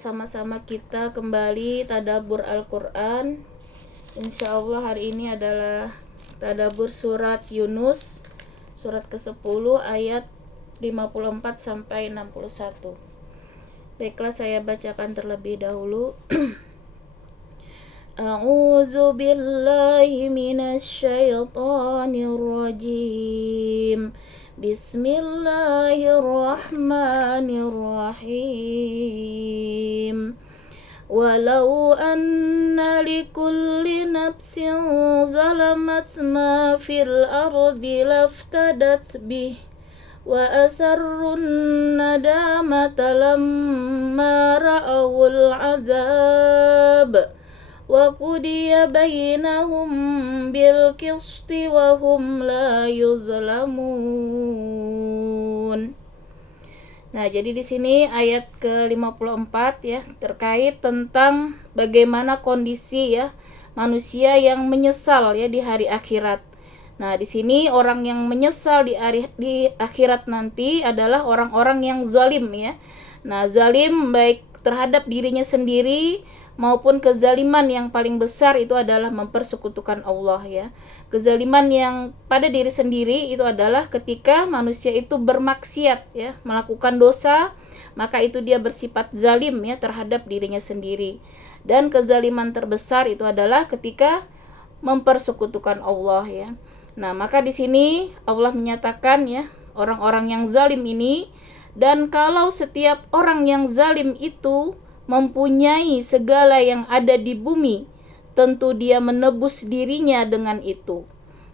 Sama-sama kita kembali tadabbur Al-Quran. Insya Allah hari ini adalah tadabbur surat Yunus, surat ke-10 ayat 54 sampai 61. Baiklah, saya bacakan terlebih dahulu. A'udzu billahi minasyaitonir rajim. Bismillahirrahmanirrahim. Walau anna likulli nafsin zalamat ma fil ardi laftadat bih wa asarrun nadamata lamma ra'awul azab wa qudiya bainahum bil qisti wa hum la yuzlamun. Nah, jadi di sini ayat ke-54 ya, terkait tentang bagaimana kondisi ya manusia yang menyesal ya di hari akhirat. Nah, di sini orang yang menyesal di akhirat nanti adalah orang-orang yang zalim ya. Nah, zalim baik terhadap dirinya sendiri maupun kezaliman yang paling besar itu adalah mempersekutukan Allah ya. Kezaliman yang pada diri sendiri itu adalah ketika manusia itu bermaksiat ya, melakukan dosa, maka itu dia bersifat zalim ya terhadap dirinya sendiri. Dan kezaliman terbesar itu adalah ketika mempersekutukan Allah ya. Nah, maka di sini Allah menyatakan ya, orang-orang yang zalim ini, dan kalau setiap orang yang zalim itu mempunyai segala yang ada di bumi, tentu dia menebus dirinya dengan itu.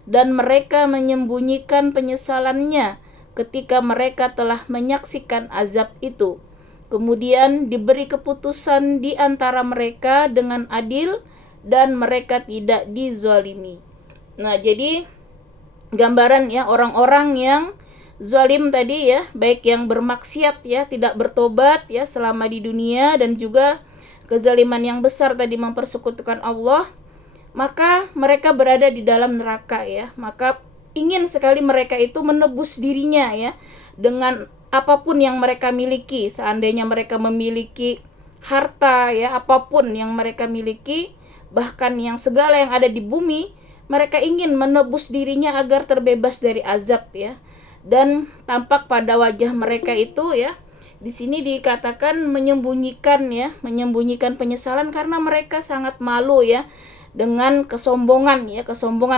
Dan mereka menyembunyikan penyesalannya ketika mereka telah menyaksikan azab itu. Kemudian diberi keputusan di antara mereka dengan adil dan mereka tidak dizalimi. Nah, jadi gambaran ya orang-orang yang zalim tadi ya, baik yang bermaksiat ya, tidak bertobat ya selama di dunia, dan juga kezaliman yang besar tadi mempersekutukan Allah, maka mereka berada di dalam neraka ya. Maka ingin sekali mereka itu menebus dirinya ya dengan apapun yang mereka miliki. Seandainya mereka memiliki harta ya, apapun yang mereka miliki, bahkan yang segala yang ada di bumi, mereka ingin menebus dirinya agar terbebas dari azab ya. Dan tampak pada wajah mereka itu ya, di sini dikatakan menyembunyikan penyesalan karena mereka sangat malu ya dengan kesombongan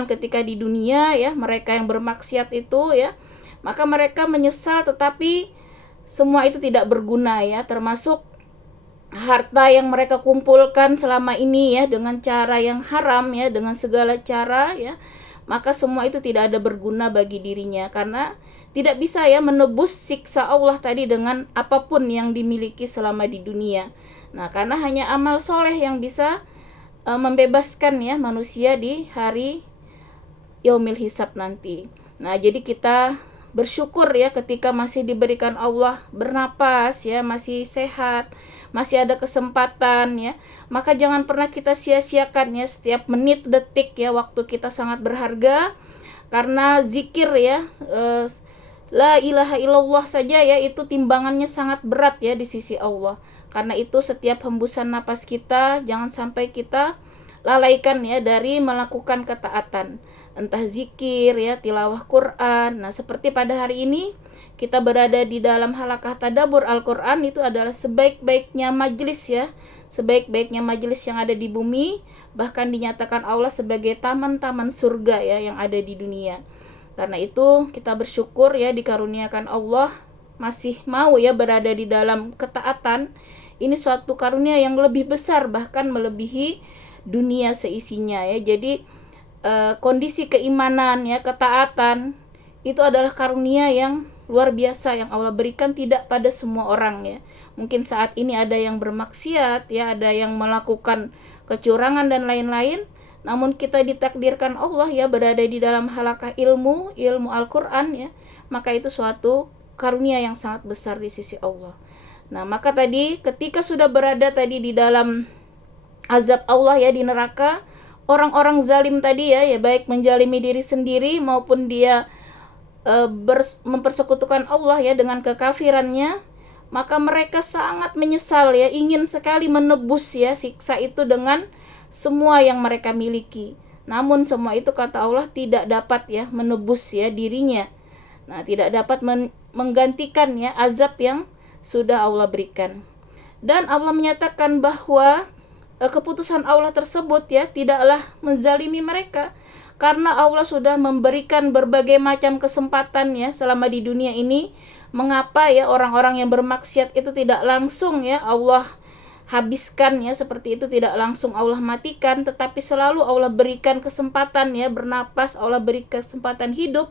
ketika di dunia ya, mereka yang bermaksiat itu ya, maka mereka menyesal, tetapi semua itu tidak berguna ya, termasuk harta yang mereka kumpulkan selama ini ya dengan cara yang haram ya, dengan segala cara ya, maka semua itu tidak ada berguna bagi dirinya, karena tidak bisa ya menebus siksa Allah tadi dengan apapun yang dimiliki selama di dunia. Nah, karena hanya amal soleh yang bisa membebaskan ya manusia di hari yaumil hisab nanti. Nah, jadi kita bersyukur ya ketika masih diberikan Allah bernapas ya, masih sehat, masih ada kesempatan ya. Maka jangan pernah kita sia-siakan ya setiap menit detik ya, waktu kita sangat berharga, karena zikir ya, la ilaha illallah saja ya, itu timbangannya sangat berat ya di sisi Allah. Karena itu setiap hembusan napas kita jangan sampai kita lalaikan ya dari melakukan ketaatan, entah zikir ya, tilawah Quran. Nah, seperti pada hari ini kita berada di dalam halaqah tadabbur Al-Quran, itu adalah sebaik-baiknya majelis ya, sebaik-baiknya majelis yang ada di bumi, bahkan dinyatakan Allah sebagai taman-taman surga ya yang ada di dunia. Karena itu kita bersyukur ya dikaruniakan Allah masih mau ya berada di dalam ketaatan. Ini suatu karunia yang lebih besar, bahkan melebihi dunia seisinya ya. Jadi kondisi keimanan ya, ketaatan itu adalah karunia yang luar biasa yang Allah berikan, tidak pada semua orang ya. Mungkin saat ini ada yang bermaksiat ya, ada yang melakukan kecurangan dan lain-lain, namun kita ditakdirkan Allah ya berada di dalam halaqah ilmu Al-Quran ya, maka itu suatu karunia yang sangat besar di sisi Allah. Nah, maka tadi ketika sudah berada tadi di dalam azab Allah ya, di neraka, orang-orang zalim tadi ya, baik menjalimi diri sendiri maupun dia mempersekutukan Allah ya dengan kekafirannya, maka mereka sangat menyesal ya, ingin sekali menebus ya siksa itu dengan semua yang mereka miliki. Namun semua itu kata Allah tidak dapat ya menebus ya dirinya. Nah, tidak dapat menggantikan ya azab yang sudah Allah berikan. Dan Allah menyatakan bahwa keputusan Allah tersebut ya tidaklah menzalimi mereka, karena Allah sudah memberikan berbagai macam kesempatan ya selama di dunia ini. Mengapa ya orang-orang yang bermaksiat itu tidak langsung ya Allah habiskan ya, seperti itu, tidak langsung Allah matikan, tetapi selalu Allah berikan kesempatan ya bernapas, Allah beri kesempatan hidup.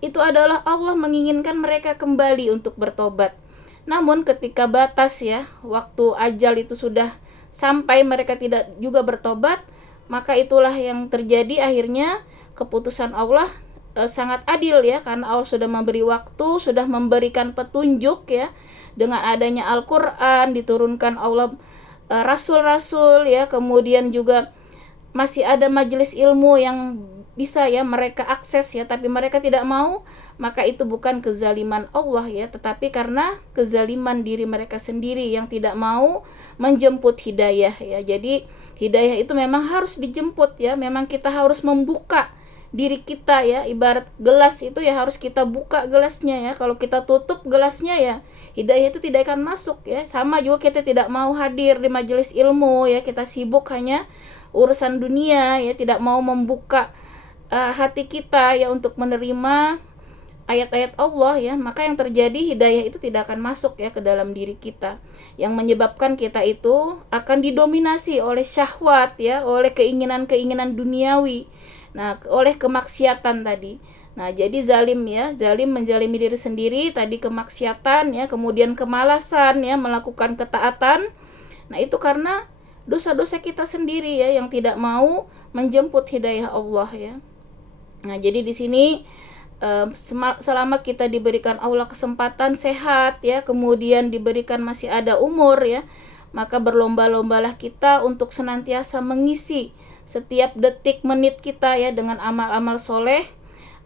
Itu adalah Allah menginginkan mereka kembali untuk bertobat. Namun ketika batas ya waktu ajal itu sudah sampai, mereka tidak juga bertobat, maka itulah yang terjadi. Akhirnya keputusan Allah sangat adil ya, karena Allah sudah memberi waktu, sudah memberikan petunjuk ya, dengan adanya Al-Quran, diturunkan Allah rasul-rasul ya, kemudian juga masih ada majelis ilmu yang bisa ya mereka akses ya, tapi mereka tidak mau. Maka itu bukan kezaliman Allah ya, tetapi karena kezaliman diri mereka sendiri yang tidak mau menjemput hidayah ya. Jadi hidayah itu memang harus dijemput ya, memang kita harus membuka diri kita ya, ibarat gelas itu ya harus kita buka gelasnya ya. Kalau kita tutup gelasnya ya hidayah itu tidak akan masuk ya. Sama juga kita tidak mau hadir di majelis ilmu ya, kita sibuk hanya urusan dunia ya, tidak mau membuka hati kita ya untuk menerima ayat-ayat Allah ya, maka yang terjadi hidayah itu tidak akan masuk ya ke dalam diri kita, yang menyebabkan kita itu akan didominasi oleh syahwat ya, oleh keinginan-keinginan duniawi, nah oleh kemaksiatan tadi. Nah jadi zalim ya, zalim menjalimi diri sendiri tadi, kemaksiatan ya, kemudian kemalasan ya melakukan ketaatan. Nah itu karena dosa-dosa kita sendiri ya yang tidak mau menjemput hidayah Allah ya. Nah jadi di sini selama kita diberikan Allah kesempatan sehat ya, kemudian diberikan masih ada umur ya, maka berlomba-lombalah kita untuk senantiasa mengisi setiap detik menit kita ya dengan amal-amal soleh,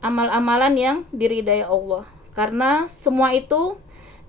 amal-amalan yang diridai Allah. Karena semua itu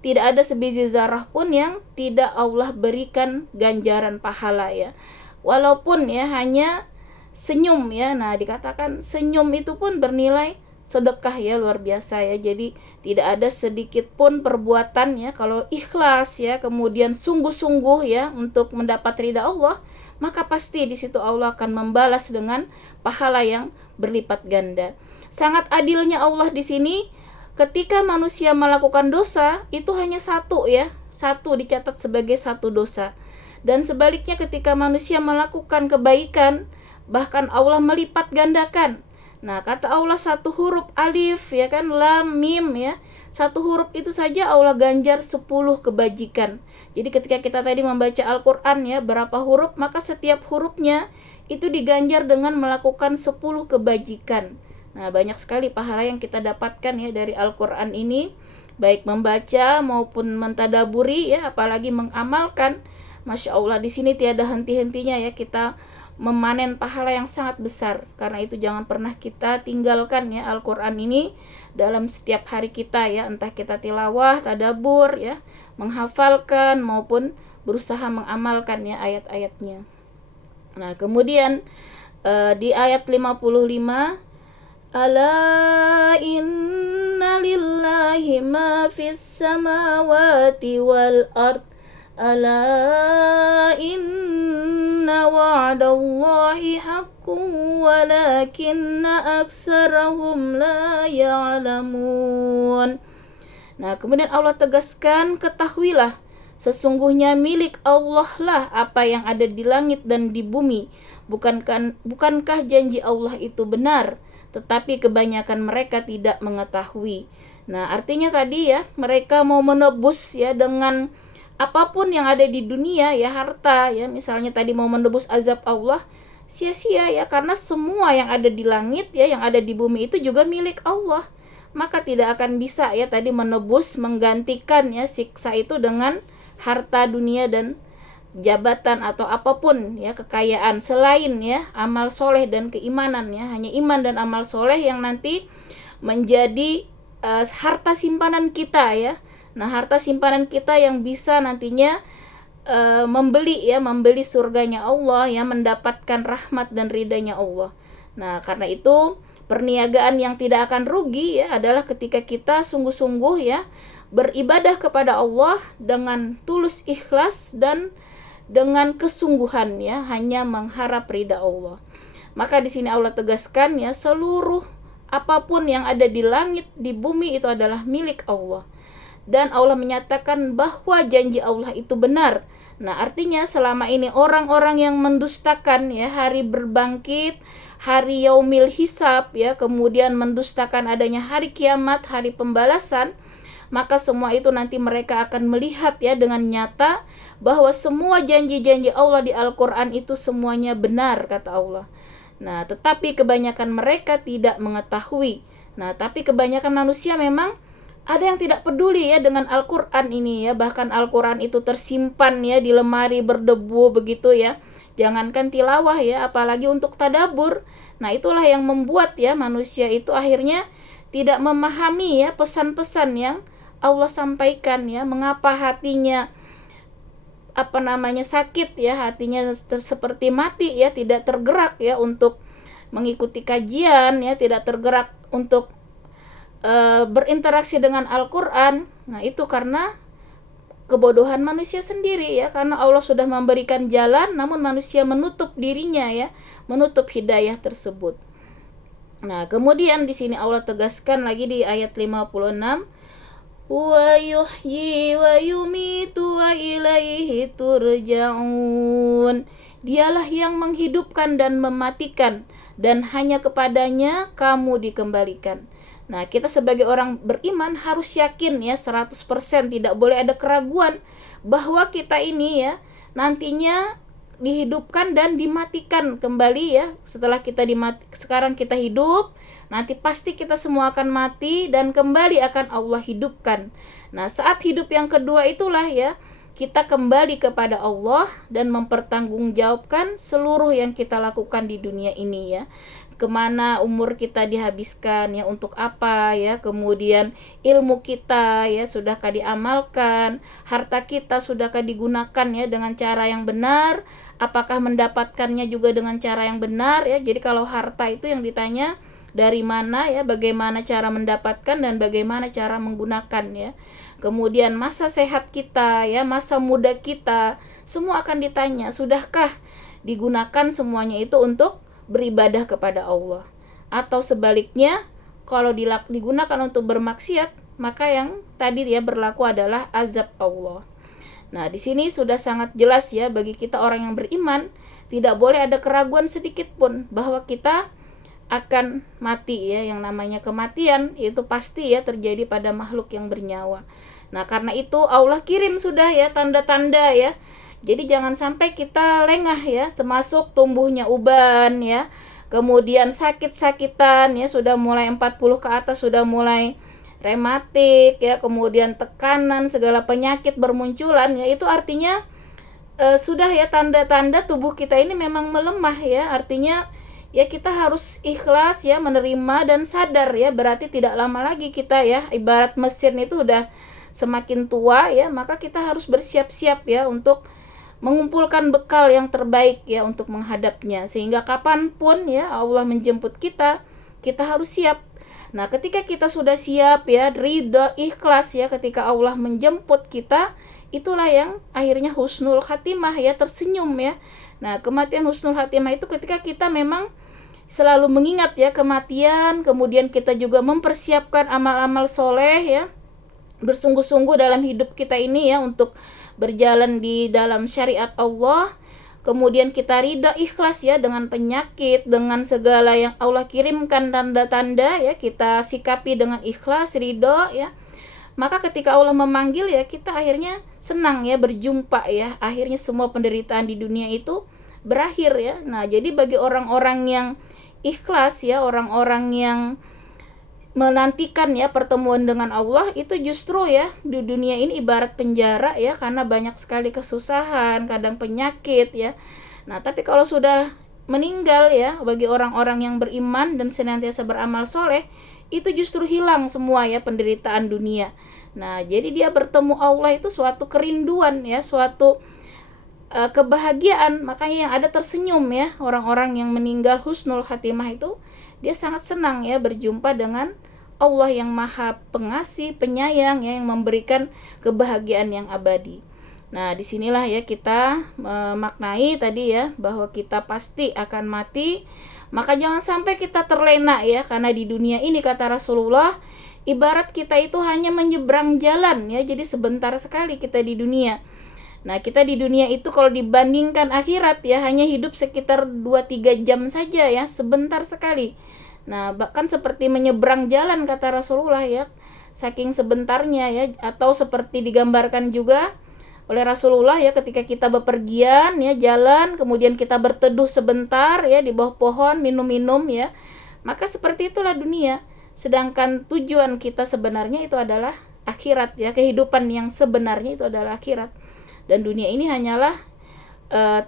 tidak ada sebiji zarah pun yang tidak Allah berikan ganjaran pahala ya. Walaupun ya hanya senyum ya, nah dikatakan senyum itu pun bernilai sedekah ya, luar biasa ya. Jadi tidak ada sedikit pun perbuatan ya, kalau ikhlas ya, kemudian sungguh-sungguh ya untuk mendapat ridha Allah, maka pasti di situ Allah akan membalas dengan pahala yang berlipat ganda. Sangat adilnya Allah di sini, ketika manusia melakukan dosa itu hanya satu ya, satu dicatat sebagai satu dosa. Dan sebaliknya ketika manusia melakukan kebaikan, bahkan Allah melipat gandakan. Nah kata Allah satu huruf alif ya kan, lam mim ya, satu huruf itu saja Allah ganjar 10 kebajikan. Jadi ketika kita tadi membaca Al-Quran ya, berapa huruf, maka setiap hurufnya itu diganjar dengan melakukan 10 kebajikan. Nah banyak sekali pahala yang kita dapatkan ya dari Al-Quran ini, baik membaca maupun mentadaburi ya, apalagi mengamalkan. Masya Allah, di sini tiada henti-hentinya ya kita memanen pahala yang sangat besar. Karena itu jangan pernah kita tinggalkan ya Al-Quran ini dalam setiap hari kita ya, entah kita tilawah, tadabur ya, menghafalkan maupun berusaha mengamalkan ya ayat-ayatnya. Nah kemudian di ayat 55, ala inna lillahi ma fis samawati wal ard ala inna wa'dallahi haqqun walakinna aktsarahum la ya'lamun. Nah kemudian Allah tegaskan, ketahuilah sesungguhnya milik Allah lah apa yang ada di langit dan di bumi. Bukankah janji Allah itu benar, tetapi kebanyakan mereka tidak mengetahui. Nah artinya tadi ya, mereka mau menebus ya dengan apapun yang ada di dunia ya, harta ya, misalnya tadi mau menebus azab Allah, sia-sia ya, karena semua yang ada di langit ya, yang ada di bumi itu juga milik Allah. Maka tidak akan bisa ya tadi menebus, menggantikan ya siksa itu dengan harta dunia dan jabatan atau apapun ya, kekayaan selain ya amal soleh dan keimanan ya. Hanya iman dan amal soleh yang nanti menjadi harta simpanan kita ya, Nah, harta simpanan kita yang bisa nantinya membeli surganya Allah, ya, mendapatkan rahmat dan ridhanya Allah. Nah, karena itu perniagaan yang tidak akan rugi ya adalah ketika kita sungguh-sungguh ya beribadah kepada Allah dengan tulus ikhlas dan dengan kesungguhan, ya, hanya mengharap ridha Allah. Maka di sini Allah tegaskan, ya, seluruh apapun yang ada di langit, di bumi itu adalah milik Allah. Dan Allah menyatakan bahwa janji Allah itu benar. Nah, artinya selama ini orang-orang yang mendustakan ya hari berbangkit, hari yaumil hisab, ya, kemudian mendustakan adanya hari kiamat, hari pembalasan, maka semua itu nanti mereka akan melihat ya dengan nyata bahwa semua janji-janji Allah di Al-Qur'an itu semuanya benar, kata Allah. Nah, tetapi kebanyakan mereka tidak mengetahui. Nah, tapi kebanyakan manusia memang ada yang tidak peduli ya dengan Al-Qur'an ini ya, bahkan Al-Qur'an itu tersimpan ya di lemari berdebu begitu ya. Jangankan tilawah ya, apalagi untuk tadabur. Nah, itulah yang membuat ya manusia itu akhirnya tidak memahami ya pesan-pesan yang Allah sampaikan ya, mengapa hatinya sakit ya, hatinya seperti mati ya, tidak tergerak ya untuk mengikuti kajian ya, tidak tergerak untuk berinteraksi dengan Al-Qur'an. Nah, itu karena kebodohan manusia sendiri ya, karena Allah sudah memberikan jalan namun manusia menutup dirinya ya, menutup hidayah tersebut. Nah, kemudian di sini Allah tegaskan lagi di ayat 56, wa yuhyi wa yumitu wa ilaihi turja'un. Dialah yang menghidupkan dan mematikan, dan hanya kepadanya kamu dikembalikan. Nah, kita sebagai orang beriman harus yakin ya 100%, tidak boleh ada keraguan bahwa kita ini ya nantinya dihidupkan dan dimatikan kembali ya. Setelah kita sekarang kita hidup, nanti pasti kita semua akan mati dan kembali akan Allah hidupkan. Nah, saat hidup yang kedua itulah ya kita kembali kepada Allah dan mempertanggungjawabkan seluruh yang kita lakukan di dunia ini ya. Kemana umur kita dihabiskan ya, untuk apa ya, kemudian ilmu kita ya sudahkah diamalkan, harta kita sudahkah digunakan ya dengan cara yang benar, apakah mendapatkannya juga dengan cara yang benar ya. Jadi kalau harta itu yang ditanya dari mana ya, bagaimana cara mendapatkan dan bagaimana cara menggunakan ya. Kemudian masa sehat kita ya, masa muda kita, semua akan ditanya, sudahkah digunakan semuanya itu untuk beribadah kepada Allah, atau sebaliknya kalau digunakan untuk bermaksiat, maka yang tadi ya berlaku adalah azab Allah. Nah, di sini sudah sangat jelas ya bagi kita orang yang beriman, tidak boleh ada keraguan sedikit pun bahwa kita akan mati ya. Yang namanya kematian itu pasti ya terjadi pada makhluk yang bernyawa. Nah, karena itu Allah kirim sudah ya tanda-tanda ya. Jadi jangan sampai kita lengah ya, termasuk tumbuhnya uban ya, kemudian sakit-sakitan ya, sudah mulai 40 ke atas sudah mulai rematik ya, kemudian tekanan, segala penyakit bermunculan ya, itu artinya sudah ya tanda-tanda tubuh kita ini memang melemah ya. Artinya ya kita harus ikhlas ya menerima dan sadar ya, berarti tidak lama lagi kita ya, ibarat mesin itu udah semakin tua ya, maka kita harus bersiap-siap ya untuk mengumpulkan bekal yang terbaik ya untuk menghadapnya, sehingga kapanpun ya Allah menjemput kita, kita harus siap. Nah, ketika kita sudah siap ya, ridha, ikhlas ya ketika Allah menjemput kita, itulah yang akhirnya husnul khatimah ya, tersenyum ya. Nah, kematian husnul khatimah itu ketika kita memang selalu mengingat ya kematian, kemudian kita juga mempersiapkan amal-amal soleh ya, bersungguh-sungguh dalam hidup kita ini ya untuk berjalan di dalam syariat Allah. Kemudian kita ridha, ikhlas ya dengan penyakit, dengan segala yang Allah kirimkan tanda-tanda ya, kita sikapi dengan ikhlas, ridha ya. Maka ketika Allah memanggil ya, kita akhirnya senang ya berjumpa ya. Akhirnya semua penderitaan di dunia itu berakhir ya. Nah, jadi bagi orang-orang yang ikhlas ya, orang-orang yang menantikan ya pertemuan dengan Allah, itu justru ya di dunia ini ibarat penjara ya, karena banyak sekali kesusahan, kadang penyakit ya. Nah, tapi kalau sudah meninggal ya, bagi orang-orang yang beriman dan senantiasa beramal soleh, itu justru hilang semua ya penderitaan dunia. Nah, jadi dia bertemu Allah itu suatu kerinduan ya, suatu kebahagiaan. Makanya yang ada tersenyum ya, orang-orang yang meninggal husnul khatimah itu dia sangat senang ya berjumpa dengan Allah yang maha pengasih, penyayang ya, yang memberikan kebahagiaan yang abadi. Nah, disinilah ya kita memaknai tadi ya, bahwa kita pasti akan mati. Maka jangan sampai kita terlena ya, karena di dunia ini kata Rasulullah, ibarat kita itu hanya menyeberang jalan ya, jadi sebentar sekali kita di dunia. Nah, kita di dunia itu kalau dibandingkan akhirat ya, hanya hidup sekitar 2-3 jam saja ya, sebentar sekali. Nah, bahkan seperti menyeberang jalan kata Rasulullah ya, saking sebentarnya ya, atau seperti digambarkan juga oleh Rasulullah ya, ketika kita bepergian ya, jalan, kemudian kita berteduh sebentar ya di bawah pohon, minum-minum ya, maka seperti itulah dunia. Sedangkan tujuan kita sebenarnya itu adalah akhirat ya, kehidupan yang sebenarnya itu adalah akhirat. Dan dunia ini hanyalah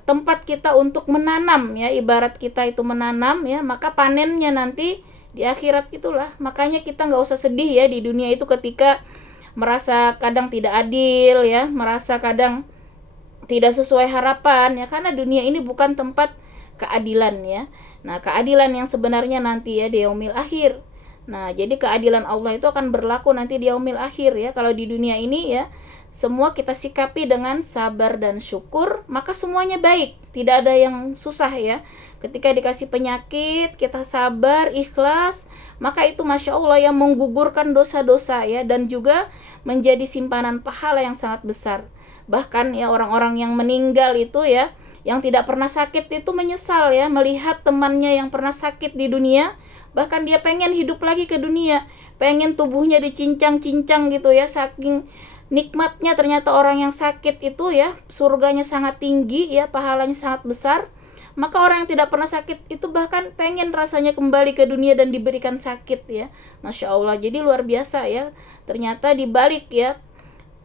tempat kita untuk menanam ya, ibarat kita itu menanam ya, maka panennya nanti di akhirat itulah. Makanya kita nggak usah sedih ya di dunia itu ketika merasa kadang tidak adil ya, merasa kadang tidak sesuai harapan ya, karena dunia ini bukan tempat keadilan ya. Nah, keadilan yang sebenarnya nanti ya di yaumil akhir. Nah, jadi keadilan Allah itu akan berlaku nanti di yaumil akhir ya. Kalau di dunia ini ya, semua kita sikapi dengan sabar dan syukur, maka semuanya baik, tidak ada yang susah ya. Ketika dikasih penyakit, kita sabar, ikhlas, maka itu Masya Allah yang menggugurkan dosa-dosa ya, dan juga menjadi simpanan pahala yang sangat besar. Bahkan ya orang-orang yang meninggal itu ya, yang tidak pernah sakit itu menyesal ya, melihat temannya yang pernah sakit di dunia, bahkan dia pengen hidup lagi ke dunia, pengen tubuhnya dicincang-cincang gitu ya, saking nikmatnya ternyata orang yang sakit itu ya, surganya sangat tinggi ya, pahalanya sangat besar. Maka orang yang tidak pernah sakit itu bahkan pengen rasanya kembali ke dunia dan diberikan sakit ya. Masya Allah, jadi luar biasa ya. Ternyata dibalik ya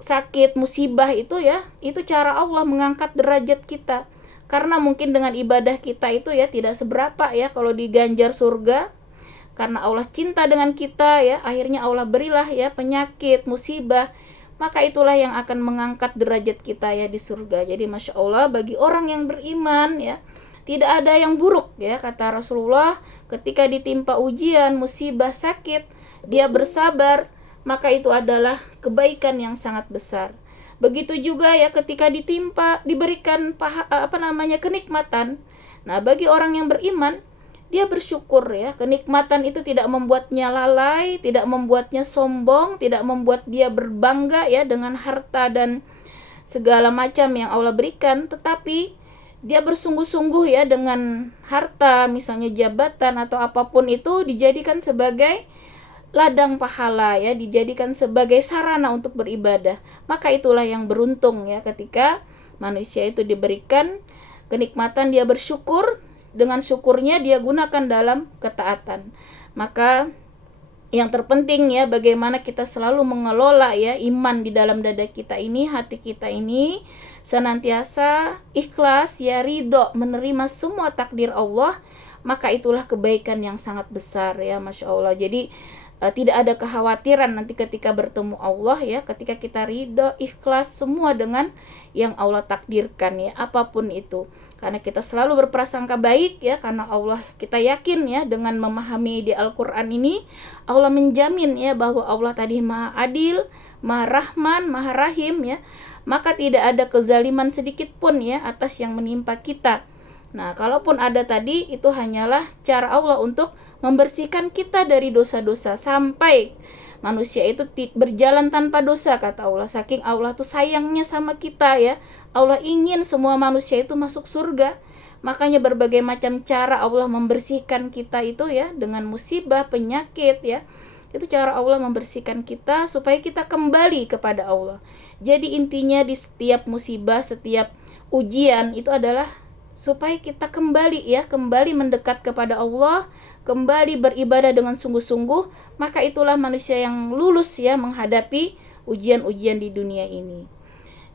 sakit, musibah itu ya, itu cara Allah mengangkat derajat kita. Karena mungkin dengan ibadah kita itu ya tidak seberapa ya kalau diganjar surga. Karena Allah cinta dengan kita ya, akhirnya Allah berilah ya penyakit, musibah, maka itulah yang akan mengangkat derajat kita ya di surga. Jadi Masya Allah, bagi orang yang beriman ya, tidak ada yang buruk ya, kata Rasulullah. Ketika ditimpa ujian, musibah, sakit, dia bersabar, maka itu adalah kebaikan yang sangat besar. Begitu juga ya ketika diberikan kenikmatan. Nah, bagi orang yang beriman, dia bersyukur ya. Kenikmatan itu tidak membuatnya lalai, tidak membuatnya sombong, tidak membuat dia berbangga ya dengan harta dan segala macam yang Allah berikan, tetapi dia bersungguh-sungguh ya dengan harta, misalnya jabatan atau apapun itu, dijadikan sebagai ladang pahala ya, dijadikan sebagai sarana untuk beribadah. Maka itulah yang beruntung ya, ketika manusia itu diberikan kenikmatan, dia bersyukur, dengan syukurnya dia gunakan dalam ketaatan. Maka yang terpenting ya, bagaimana kita selalu mengelola ya iman di dalam dada kita ini, hati kita ini senantiasa ikhlas ya, ridho menerima semua takdir Allah. Maka itulah kebaikan yang sangat besar ya, Masya Allah. Jadi tidak ada kekhawatiran nanti ketika bertemu Allah ya, ketika kita ridho, ikhlas semua dengan yang Allah takdirkan ya, apapun itu. Karena kita selalu berprasangka baik ya, karena Allah, kita yakin ya dengan memahami di Al-Quran ini, Allah menjamin ya bahwa Allah tadi maha adil, maha rahman, maha rahim ya. Maka tidak ada kezaliman sedikit pun ya atas yang menimpa kita. Nah, kalaupun ada tadi, itu hanyalah cara Allah untuk membersihkan kita dari dosa-dosa, sampai manusia itu berjalan tanpa dosa, kata Allah. Saking Allah tuh sayangnya sama kita ya, Allah ingin semua manusia itu masuk surga. Makanya berbagai macam cara Allah membersihkan kita itu ya, dengan musibah, penyakit ya. Itu cara Allah membersihkan kita supaya kita kembali kepada Allah. Jadi intinya di setiap musibah, setiap ujian itu adalah supaya kita kembali ya, kembali mendekat kepada Allah, kembali beribadah dengan sungguh-sungguh. Maka itulah manusia yang lulus ya menghadapi ujian-ujian di dunia ini.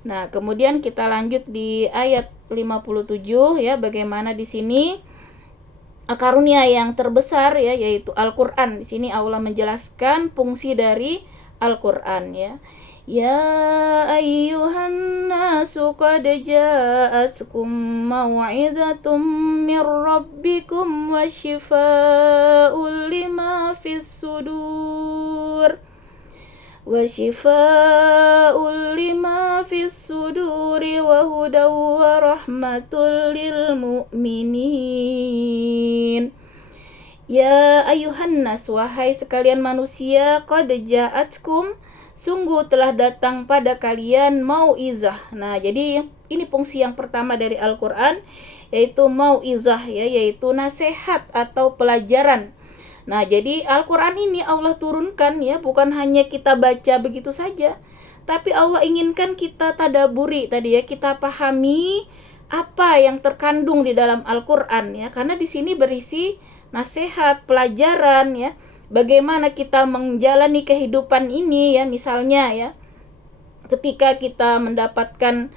Nah, kemudian kita lanjut di ayat 57 ya, bagaimana di sini karunia yang terbesar ya, yaitu Al-Qur'an. Di sini Allah menjelaskan fungsi dari Al-Qur'an ya. Ya ayyuhan nasu qad ja'atkum mau'izatum mir rabbikum wa shifaa'un lima fis sudur wa hudaw wa rahmatul lil mu'minin. Ya ayuhan nas, wahai sekalian manusia, qad ja'atkum, sungguh telah datang pada kalian mau'izah. Nah, jadi ini fungsi yang pertama dari Al-Qur'an, yaitu mau'izah ya, yaitu nasihat atau pelajaran. Nah, jadi Al-Qur'an ini Allah turunkan ya, bukan hanya kita baca begitu saja, tapi Allah inginkan kita tadaburi tadi ya, kita pahami apa yang terkandung di dalam Al-Qur'an ya, karena di sini berisi nasihat, pelajaran ya, bagaimana kita menjalani kehidupan ini ya, misalnya ya, ketika kita mendapatkan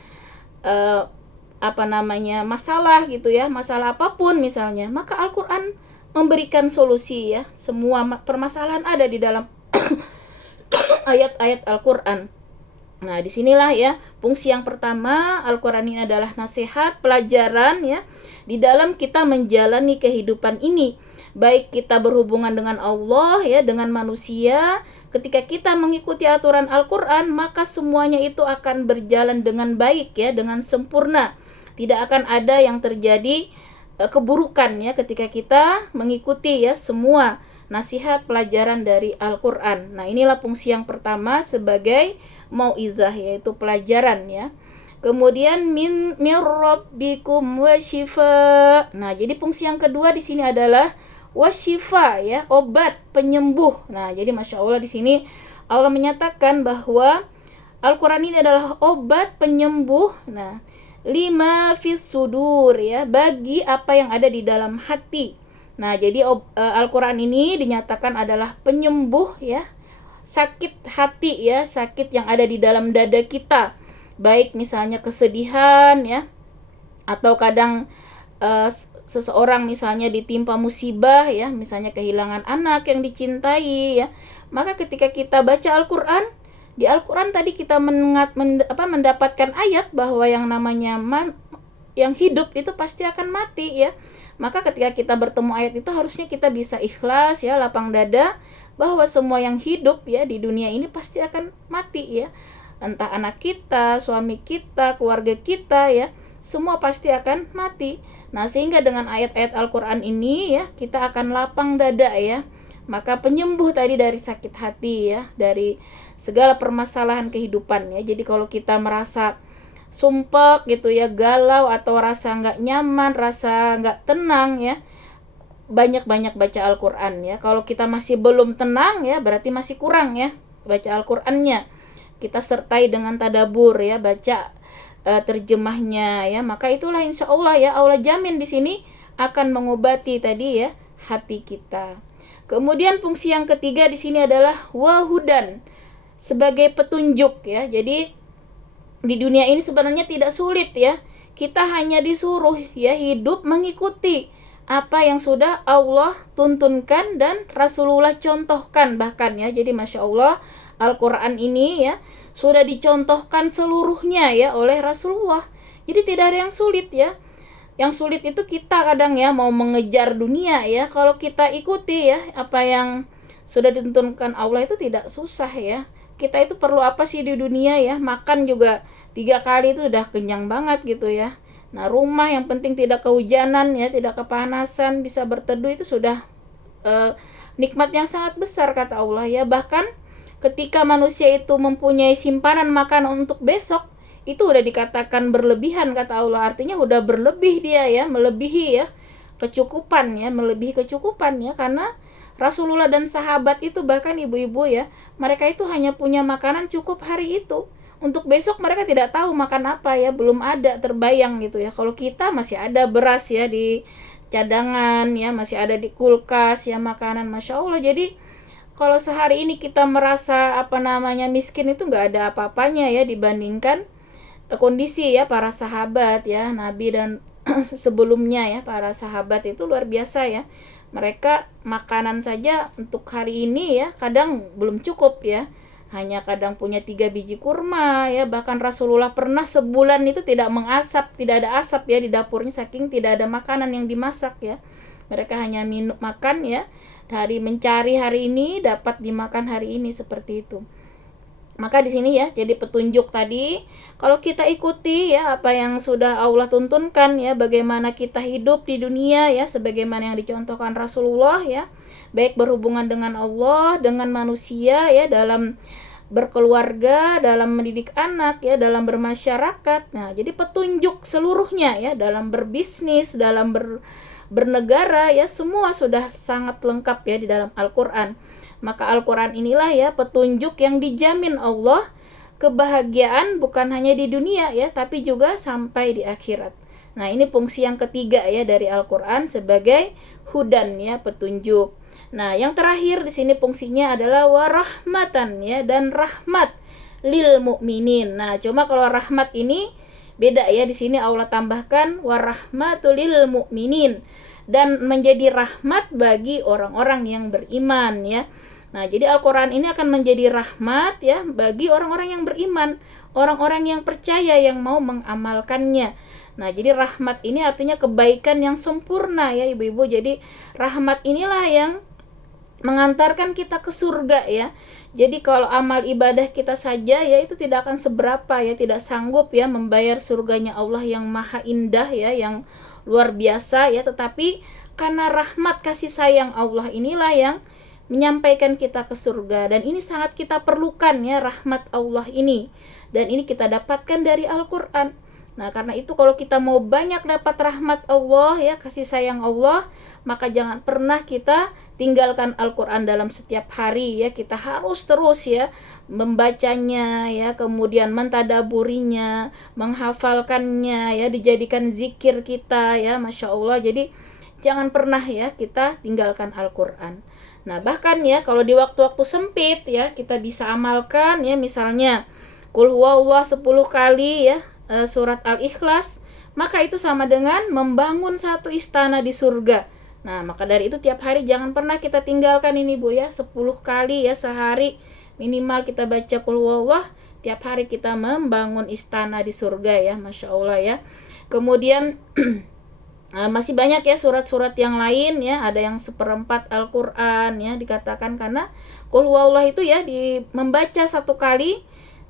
masalah gitu ya, masalah apapun misalnya, maka Al-Qur'an memberikan solusi ya. Semua permasalahan ada di dalam ayat-ayat Al-Qur'an. Nah, disinilah ya fungsi yang pertama Al-Qur'an ini adalah nasihat, pelajaran ya, di dalam kita menjalani kehidupan ini. Baik kita berhubungan dengan Allah ya, dengan manusia, ketika kita mengikuti aturan Al-Qur'an, maka semuanya itu akan berjalan dengan baik ya, dengan sempurna. Tidak akan ada yang terjadi keburukan ya ketika kita mengikuti ya semua nasihat pelajaran dari Al-Qur'an. Nah, inilah fungsi yang pertama sebagai mau'izah, yaitu pelajaran ya. Kemudian min rabbikum wasyifa. Nah, jadi fungsi yang kedua di sini adalah wasyifa ya, obat penyembuh. Nah, jadi Masya Allah di sini Allah menyatakan bahwa Al-Qur'an ini adalah obat penyembuh. Nah, lima fis sudur ya, bagi apa yang ada di dalam hati. Nah, jadi Al-Qur'an ini dinyatakan adalah penyembuh ya, sakit hati ya, sakit yang ada di dalam dada kita. Baik misalnya kesedihan ya, atau kadang seseorang misalnya ditimpa musibah ya, misalnya kehilangan anak yang dicintai ya, maka ketika kita baca Al-Qur'an, di Al-Qur'an tadi kita mendapatkan ayat bahwa yang namanya yang hidup itu pasti akan mati ya. Maka ketika kita bertemu ayat itu harusnya kita bisa ikhlas ya, lapang dada bahwa semua yang hidup ya di dunia ini pasti akan mati ya. Entah anak kita, suami kita, keluarga kita ya, semua pasti akan mati. Nah, sehingga dengan ayat-ayat Al-Qur'an ini ya, kita akan lapang dada ya. Maka penyembuh tadi dari sakit hati ya, dari segala permasalahan kehidupan ya. Jadi kalau kita merasa sumpek gitu ya, galau atau rasa nggak nyaman, rasa nggak tenang ya, banyak-banyak baca Al-Qur'an ya. Kalau kita masih belum tenang ya, berarti masih kurang ya baca Al-Qur'annya. Kita sertai dengan tadabur ya, baca terjemahnya ya, maka itulah insya Allah ya, Allah jamin di sini akan mengobati tadi ya hati kita. Kemudian fungsi yang ketiga di sini adalah wahudan, sebagai petunjuk ya. Jadi di dunia ini sebenarnya tidak sulit ya, kita hanya disuruh ya hidup mengikuti apa yang sudah Allah tuntunkan dan Rasulullah contohkan bahkan ya. Jadi Masya Allah, Al-Qur'an ini ya sudah dicontohkan seluruhnya ya oleh Rasulullah. Jadi tidak ada yang sulit ya. Yang sulit itu kita kadang ya mau mengejar dunia ya. Kalau kita ikuti ya apa yang sudah ditentukan Allah itu tidak susah ya. Kita itu perlu apa sih di dunia ya? Makan juga 3 kali itu udah kenyang banget gitu ya. Nah, rumah yang penting tidak kehujanan ya, tidak kepanasan, bisa berteduh, itu sudah nikmat yang sangat besar kata Allah ya. Bahkan ketika manusia itu mempunyai simpanan makanan untuk besok, itu udah dikatakan berlebihan kata Allah. Artinya udah berlebih dia ya, melebihi ya kecukupan ya, melebihi kecukupan ya. Karena Rasulullah dan sahabat itu, bahkan ibu-ibu ya, mereka itu hanya punya makanan cukup hari itu. Untuk besok mereka tidak tahu makan apa ya, belum ada terbayang gitu ya. Kalau kita masih ada beras ya di cadangan ya, masih ada di kulkas ya makanan, Masya Allah. Jadi kalau sehari ini kita merasa miskin, itu nggak ada apa-apanya ya dibandingkan kondisi ya para sahabat ya, Nabi dan sebelumnya ya, para sahabat itu luar biasa ya. Mereka makanan saja untuk hari ini ya kadang belum cukup ya, hanya kadang punya 3 biji kurma ya. Bahkan Rasulullah pernah sebulan itu tidak mengasap, tidak ada asap ya di dapurnya, saking tidak ada makanan yang dimasak ya. Mereka hanya makan ya, hari mencari hari ini dapat dimakan hari ini, seperti itu. Maka di sini ya jadi petunjuk tadi, kalau kita ikuti ya apa yang sudah Allah tuntunkan ya, bagaimana kita hidup di dunia ya sebagaimana yang dicontohkan Rasulullah ya, baik berhubungan dengan Allah, dengan manusia ya, dalam berkeluarga, dalam mendidik anak ya, dalam bermasyarakat. Nah, jadi petunjuk seluruhnya ya, dalam berbisnis, dalam bernegara ya, semua sudah sangat lengkap ya di dalam Al-Qur'an. Maka Al-Quran inilah ya petunjuk yang dijamin Allah, kebahagiaan bukan hanya di dunia ya, tapi juga sampai di akhirat. Nah, ini fungsi yang ketiga ya dari Al-Quran sebagai hudan ya, petunjuk. Nah, yang terakhir di sini fungsinya adalah warahmatan ya, dan rahmat lil mukminin. Nah, cuma kalau rahmat ini beda ya, di sini Allah tambahkan warahmatul lil mukminin, dan menjadi rahmat bagi orang-orang yang beriman ya. Nah, jadi Al-Quran ini akan menjadi rahmat ya bagi orang-orang yang beriman, orang-orang yang percaya, yang mau mengamalkannya. Nah, jadi rahmat ini artinya kebaikan yang sempurna ya ibu-ibu. Jadi rahmat inilah yang mengantarkan kita ke surga ya. Jadi kalau amal ibadah kita saja ya itu tidak akan seberapa ya, tidak sanggup ya membayar surganya Allah yang maha indah ya, yang luar biasa ya. Tetapi karena rahmat kasih sayang Allah inilah yang menyampaikan kita ke surga, dan ini sangat kita perlukan ya, rahmat Allah ini, dan ini kita dapatkan dari Al-Quran. Nah, karena itu kalau kita mau banyak dapat rahmat Allah ya, kasih sayang Allah, maka jangan pernah kita tinggalkan Al-Quran dalam setiap hari ya. Kita harus terus ya membacanya ya, kemudian mentadaburinya, menghafalkannya ya, dijadikan zikir kita ya, Masya Allah. Jadi jangan pernah ya kita tinggalkan Al-Quran. Nah, bahkan ya kalau di waktu-waktu sempit ya, kita bisa amalkan ya, misalnya Qul huwallah 10 kali ya, surat Al-Ikhlas, maka itu sama dengan membangun satu istana di surga. Nah, maka dari itu tiap hari jangan pernah kita tinggalkan ini Bu ya, 10 kali ya sehari minimal kita baca Qul huwallah, tiap hari kita membangun istana di surga ya, Masya Allah ya. Kemudian masih banyak ya surat-surat yang lain ya, ada yang 1/4 Al-Quran ya dikatakan, karena Qul huwallah itu ya membaca 1 kali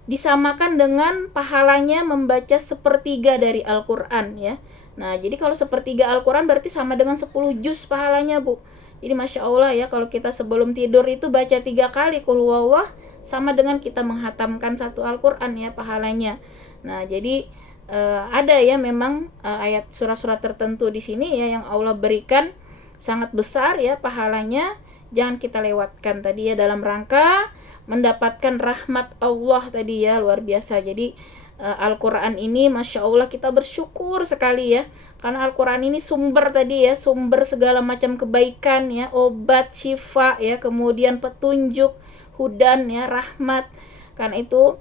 disamakan dengan pahalanya membaca 1/3 dari Al-Quran ya. Nah, jadi kalau 1/3 Al-Quran berarti sama dengan 10 juz pahalanya Bu. Jadi Masya Allah ya, kalau kita sebelum tidur itu baca 3 kali Qul huwallah, sama dengan kita menghatamkan 1 Al-Quran ya pahalanya. Nah, jadi ada ya memang ayat surat-surat tertentu di sini ya yang Allah berikan sangat besar ya pahalanya, jangan kita lewatkan tadi ya, dalam rangka mendapatkan rahmat Allah tadi ya, luar biasa. Jadi Al-Quran ini Masya Allah kita bersyukur sekali ya, karena Al-Quran ini sumber tadi ya, sumber segala macam kebaikan ya, obat, syifa ya, kemudian petunjuk, hudan ya, rahmat. Karena itu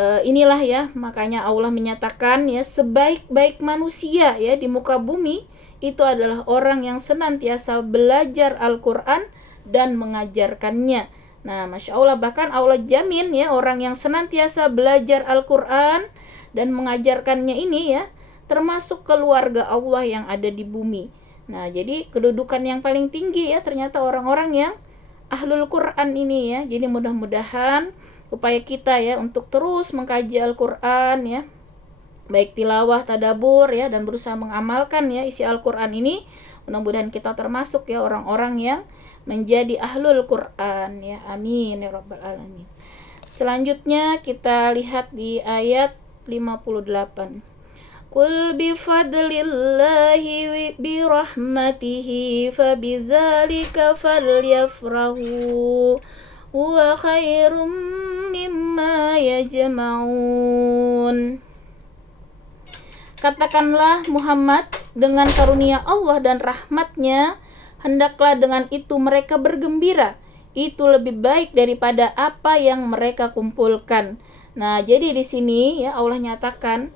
inilah ya, makanya Allah menyatakan ya, sebaik-baik manusia ya di muka bumi itu adalah orang yang senantiasa belajar Al-Quran dan mengajarkannya. Nah, Masya Allah, bahkan Allah jamin ya, orang yang senantiasa belajar Al-Quran dan mengajarkannya ini ya, termasuk keluarga Allah yang ada di bumi. Nah, jadi kedudukan yang paling tinggi ya ternyata orang-orang yang Ahlul Quran ini ya. Jadi mudah-mudahan upaya kita ya untuk terus mengkaji Al-Quran ya, baik tilawah, tadabur ya, dan berusaha mengamalkan ya isi Al-Quran ini. Mudah-mudahan kita termasuk ya orang-orang yang menjadi Ahlul Quran ya, amin ya rabbal alamin. Selanjutnya kita lihat di ayat 58. Qul bifadlillahi birahmatihi fabidzalika falyafrahu huwa khairum mimma yajma'un. Katakanlah Muhammad, dengan karunia Allah dan rahmatnya hendaklah dengan itu mereka bergembira, itu lebih baik daripada apa yang mereka kumpulkan. Nah, jadi di sini ya Allah nyatakan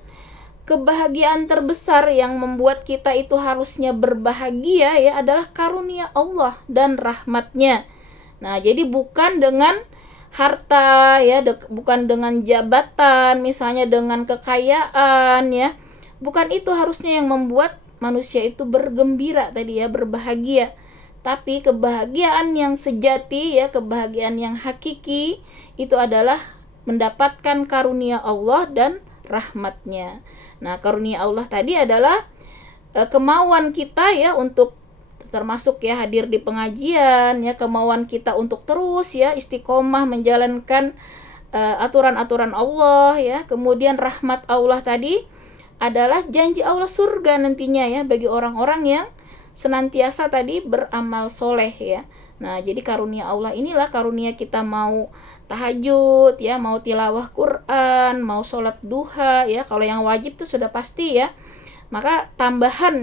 kebahagiaan terbesar yang membuat kita itu harusnya berbahagia ya adalah karunia Allah dan rahmatnya. Nah, jadi bukan dengan harta ya, bukan dengan jabatan, misalnya dengan kekayaan ya. Bukan itu harusnya yang membuat manusia itu bergembira tadi ya, berbahagia. Tapi kebahagiaan yang sejati ya, kebahagiaan yang hakiki itu adalah mendapatkan karunia Allah dan rahmatnya. Nah, karunia Allah tadi adalah kemauan kita ya untuk termasuk ya hadir di pengajian ya, kemauan kita untuk terus ya istiqomah menjalankan aturan-aturan Allah ya. Kemudian rahmat Allah tadi adalah janji Allah surga nantinya ya bagi orang-orang yang senantiasa tadi beramal soleh ya. Nah, jadi karunia Allah inilah karunia kita mau tahajud ya, mau tilawah Quran, mau sholat duha ya. Kalau yang wajib itu sudah pasti ya. Maka tambahan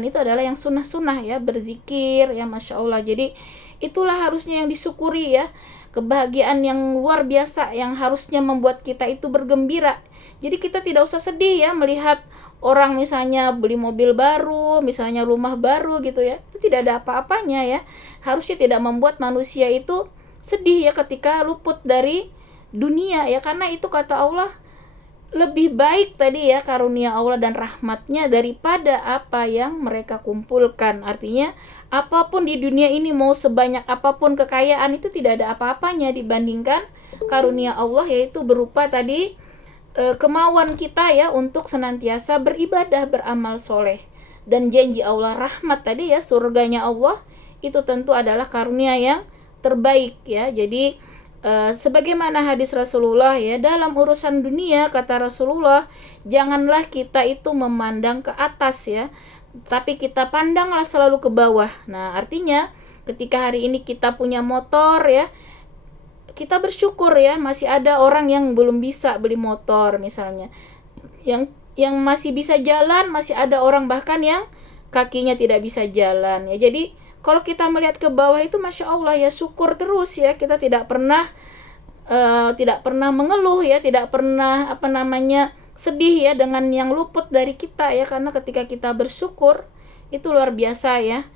itu adalah yang sunnah-sunnah ya, berzikir ya, Masya Allah. Jadi itulah harusnya yang disyukuri ya, kebahagiaan yang luar biasa yang harusnya membuat kita itu bergembira. Jadi kita tidak usah sedih ya melihat orang misalnya beli mobil baru, misalnya rumah baru gitu ya, itu tidak ada apa-apanya ya. Harusnya tidak membuat manusia itu sedih ya ketika luput dari dunia ya, karena itu kata Allah lebih baik tadi ya karunia Allah dan rahmatnya daripada apa yang mereka kumpulkan. Artinya apapun di dunia ini, mau sebanyak apapun kekayaan, itu tidak ada apa-apanya dibandingkan karunia Allah, yaitu berupa tadi kemauan kita ya untuk senantiasa beribadah, beramal soleh. Dan janji Allah rahmat tadi ya, surganya Allah, itu tentu adalah karunia yang terbaik ya. Jadi sebagaimana hadis Rasulullah ya, dalam urusan dunia kata Rasulullah, janganlah kita itu memandang ke atas ya, tapi kita pandanglah selalu ke bawah. Nah, artinya ketika hari ini kita punya motor ya, kita bersyukur ya, masih ada orang yang belum bisa beli motor misalnya, yang masih bisa jalan, masih ada orang bahkan yang kakinya tidak bisa jalan ya. Jadi kalau kita melihat ke bawah itu, Masya Allah ya, syukur terus ya, kita tidak pernah mengeluh ya, tidak pernah sedih ya dengan yang luput dari kita ya, karena ketika kita bersyukur itu luar biasa ya,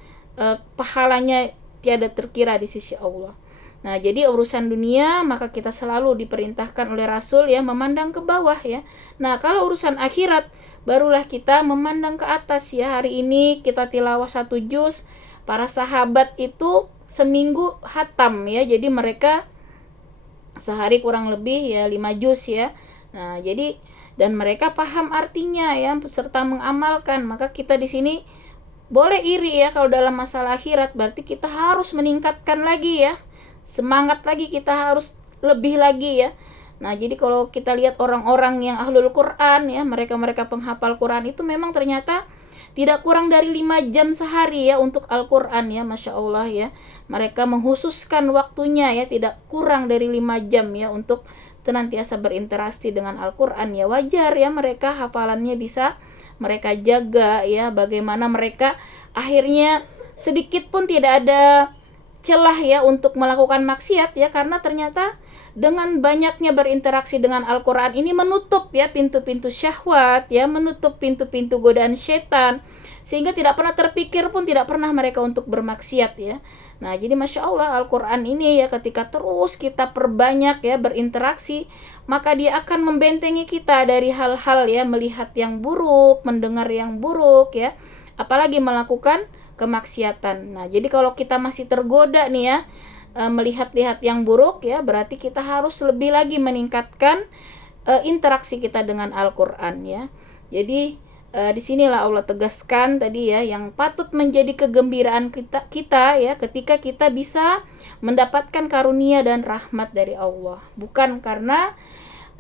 pahalanya tiada terkira di sisi Allah. Nah, jadi urusan dunia maka kita selalu diperintahkan oleh Rasul ya memandang ke bawah ya. Nah, kalau urusan akhirat barulah kita memandang ke atas ya. Hari ini kita tilawah 1 juz, para sahabat itu seminggu hatam ya, jadi mereka sehari kurang lebih ya 5 juz ya. Nah, jadi dan mereka paham artinya ya serta mengamalkan. Maka kita di sini boleh iri ya kalau dalam masalah akhirat, berarti kita harus meningkatkan lagi ya, semangat lagi, kita harus lebih lagi ya. Nah, jadi kalau kita lihat orang-orang yang ahlul Quran ya, mereka penghafal Quran itu memang ternyata tidak kurang dari 5 jam sehari ya untuk Al-Quran ya, Masya Allah ya. Mereka menghususkan waktunya ya, tidak kurang dari 5 jam ya untuk senantiasa berinteraksi dengan Al-Quran ya. Wajar ya mereka hafalannya bisa mereka jaga ya. Bagaimana mereka akhirnya sedikit pun tidak ada celah ya untuk melakukan maksiat ya, karena ternyata dengan banyaknya berinteraksi dengan Al-Quran ini menutup ya pintu-pintu syahwat ya, menutup pintu-pintu godaan setan, sehingga tidak pernah terpikir pun, tidak pernah mereka untuk bermaksiat ya. Nah, jadi Masya Allah Al-Quran ini ya, ketika terus kita perbanyak ya berinteraksi, maka dia akan membentengi kita dari hal-hal ya, melihat yang buruk, mendengar yang buruk ya, apalagi melakukan kemaksiatan. Nah, jadi kalau kita masih tergoda nih ya, melihat-lihat yang buruk ya, berarti kita harus lebih lagi meningkatkan interaksi kita dengan Al-Quran ya. Jadi disinilah Allah tegaskan tadi ya, yang patut menjadi kegembiraan kita ya, ketika kita bisa mendapatkan karunia dan rahmat dari Allah, bukan karena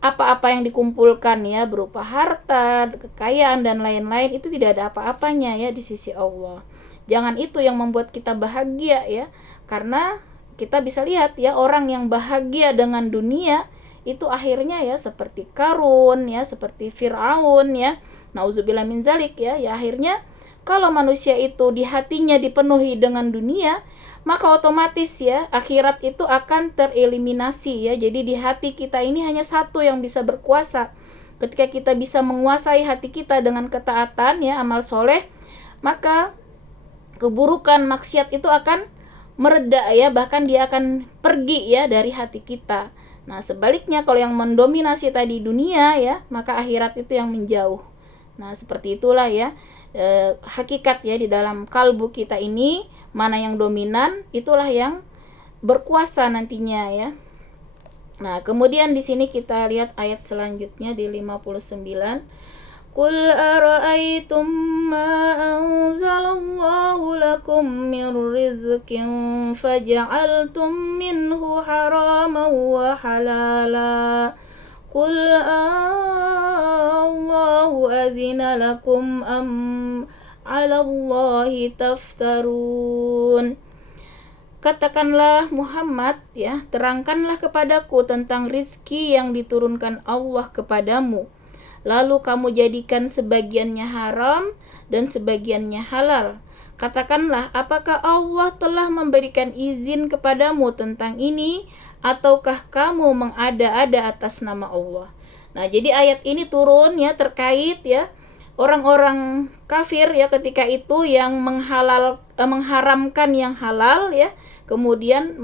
apa-apa yang dikumpulkan ya, berupa harta, kekayaan dan lain-lain, itu tidak ada apa-apanya ya di sisi Allah. Jangan itu yang membuat kita bahagia ya, karena kita bisa lihat ya, orang yang bahagia dengan dunia itu akhirnya ya seperti Qarun ya, seperti Fir'aun ya, nauzubillah min zalik ya. Ya akhirnya kalau manusia itu di hatinya dipenuhi dengan dunia, maka otomatis ya akhirat itu akan tereliminasi ya. Jadi di hati kita ini hanya satu yang bisa berkuasa. Ketika kita bisa menguasai hati kita dengan ketaatan ya, amal soleh, maka keburukan maksiat itu akan mereda ya, bahkan dia akan pergi ya dari hati kita. Nah, sebaliknya kalau yang mendominasi tadi dunia ya, maka akhirat itu yang menjauh. Nah, seperti itulah ya hakikat ya di dalam kalbu kita ini, mana yang dominan itulah yang berkuasa nantinya ya. Nah, kemudian di sini kita lihat ayat selanjutnya di 59. Qul ara'aytum ma anzalallahu lakum min rizqin faja'altum minhu haraman wa halala. Qul Allahu azina lakum am 'ala Allahi taftarun. Katakanlah Muhammad ya, terangkanlah kepadaku tentang rizki yang diturunkan Allah kepadamu. Lalu kamu jadikan sebagiannya haram dan sebagiannya halal. Katakanlah, apakah Allah telah memberikan izin kepadamu tentang ini, ataukah kamu mengada-ada atas nama Allah? Nah, jadi ayat ini turun ya terkait ya orang-orang kafir ya ketika itu yang mengharamkan yang halal ya, kemudian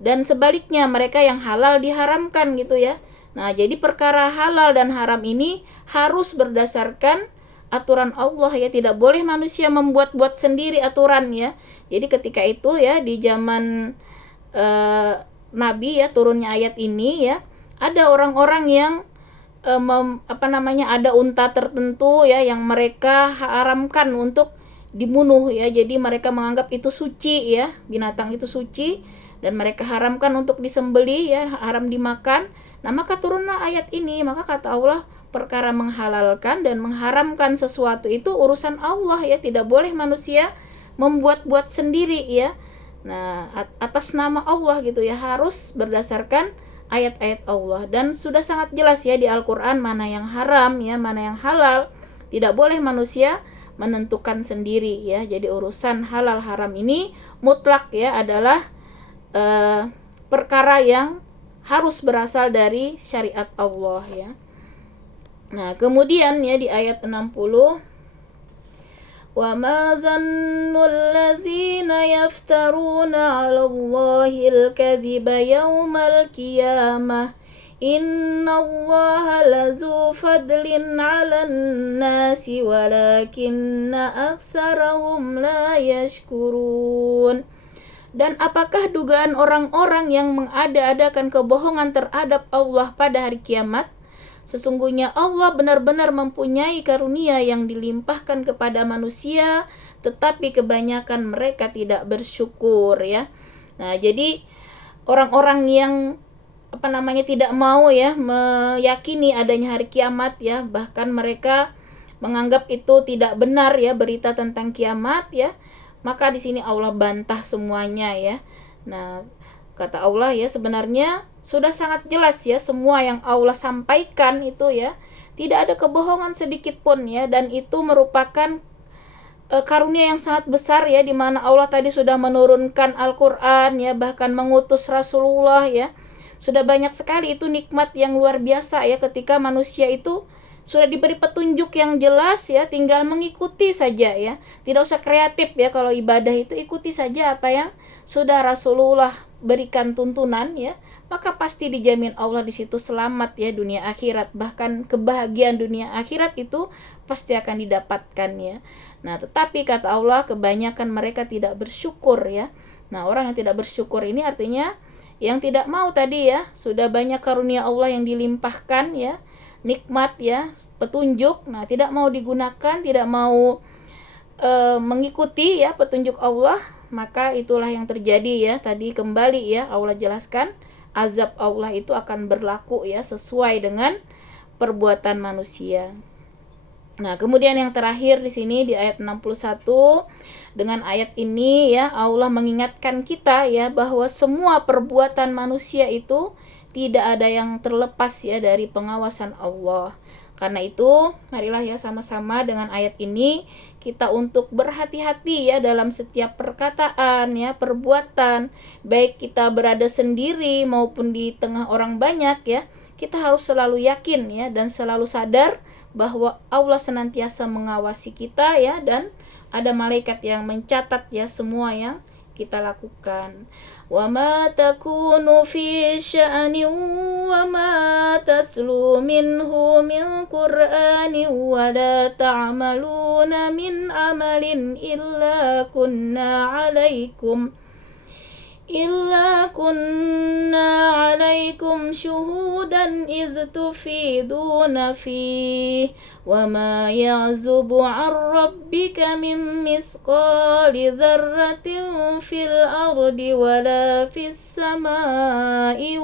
dan sebaliknya mereka yang halal diharamkan gitu ya. Nah, jadi perkara halal dan haram ini harus berdasarkan aturan Allah ya, tidak boleh manusia membuat-buat sendiri aturan ya. Jadi ketika itu ya di zaman Nabi ya turunnya ayat ini ya, ada orang-orang yang ada unta tertentu ya yang mereka haramkan untuk dibunuh ya. Jadi mereka menganggap itu suci ya, binatang itu suci dan mereka haramkan untuk disembelih ya, haram dimakan. Nah, maka turunlah ayat ini. Maka kata Allah, perkara menghalalkan dan mengharamkan sesuatu itu urusan Allah ya, tidak boleh manusia membuat-buat sendiri ya. Nah, atas nama Allah gitu ya, harus berdasarkan ayat-ayat Allah. Dan sudah sangat jelas ya di Al-Quran mana yang haram ya, mana yang halal. Tidak boleh manusia menentukan sendiri ya. Jadi urusan halal haram ini mutlak ya, adalah perkara yang harus berasal dari syariat Allah ya. Nah, kemudian ya di ayat 60, wa ma zannul ladzina yaftaruna 'ala Allahil kadhiba yaumal qiyamah innallaha lazu fadlin 'alan nasi walakinna aktsarahum la yashkurun. Dan apakah dugaan orang-orang yang mengada-adakan kebohongan terhadap Allah pada hari kiamat? Sesungguhnya Allah benar-benar mempunyai karunia yang dilimpahkan kepada manusia, tetapi kebanyakan mereka tidak bersyukur ya. Nah, jadi orang-orang yang tidak mau ya meyakini adanya hari kiamat ya, bahkan mereka menganggap itu tidak benar ya berita tentang kiamat ya. Maka di sini Allah bantah semuanya ya. Nah, kata Allah ya, sebenarnya sudah sangat jelas ya semua yang Allah sampaikan itu ya. Tidak ada kebohongan sedikit pun ya, dan itu merupakan karunia yang sangat besar ya, di mana Allah tadi sudah menurunkan Al-Qur'an ya, bahkan mengutus Rasulullah ya. Sudah banyak sekali itu nikmat yang luar biasa ya, ketika manusia itu sudah diberi petunjuk yang jelas ya, tinggal mengikuti saja ya. Tidak usah kreatif ya, kalau ibadah itu ikuti saja apa yang sudah Rasulullah berikan tuntunan ya, maka pasti dijamin Allah di situ selamat ya dunia akhirat, bahkan kebahagiaan dunia akhirat itu pasti akan didapatkan ya. Nah, tetapi kata Allah, kebanyakan mereka tidak bersyukur ya. Nah, orang yang tidak bersyukur ini artinya yang tidak mau tadi ya, sudah banyak karunia Allah yang dilimpahkan ya, nikmat ya, petunjuk, nah tidak mau digunakan, tidak mau mengikuti ya petunjuk Allah, maka itulah yang terjadi ya. Tadi kembali ya Allah jelaskan, azab Allah itu akan berlaku ya sesuai dengan perbuatan manusia. Nah, kemudian yang terakhir di sini di ayat 61, dengan ayat ini ya Allah mengingatkan kita ya bahwa semua perbuatan manusia itu tidak ada yang terlepas ya dari pengawasan Allah. Karena itu, marilah ya sama-sama dengan ayat ini kita untuk berhati-hati ya dalam setiap perkataan ya, perbuatan, baik kita berada sendiri maupun di tengah orang banyak ya. Kita harus selalu yakin ya dan selalu sadar bahwa Allah senantiasa mengawasi kita ya, dan ada malaikat yang mencatat ya semua yang kita lakukan. Wa ma takunu fi sya'nin wa ma tatslu minhu min qur'anin wa la ta'maluna min amalin illa kunna alaikum syuhudan iz tufiduna fih wa ma ya'zubu 'an rabbika min misqali dzarratin fil ardi wala fis samai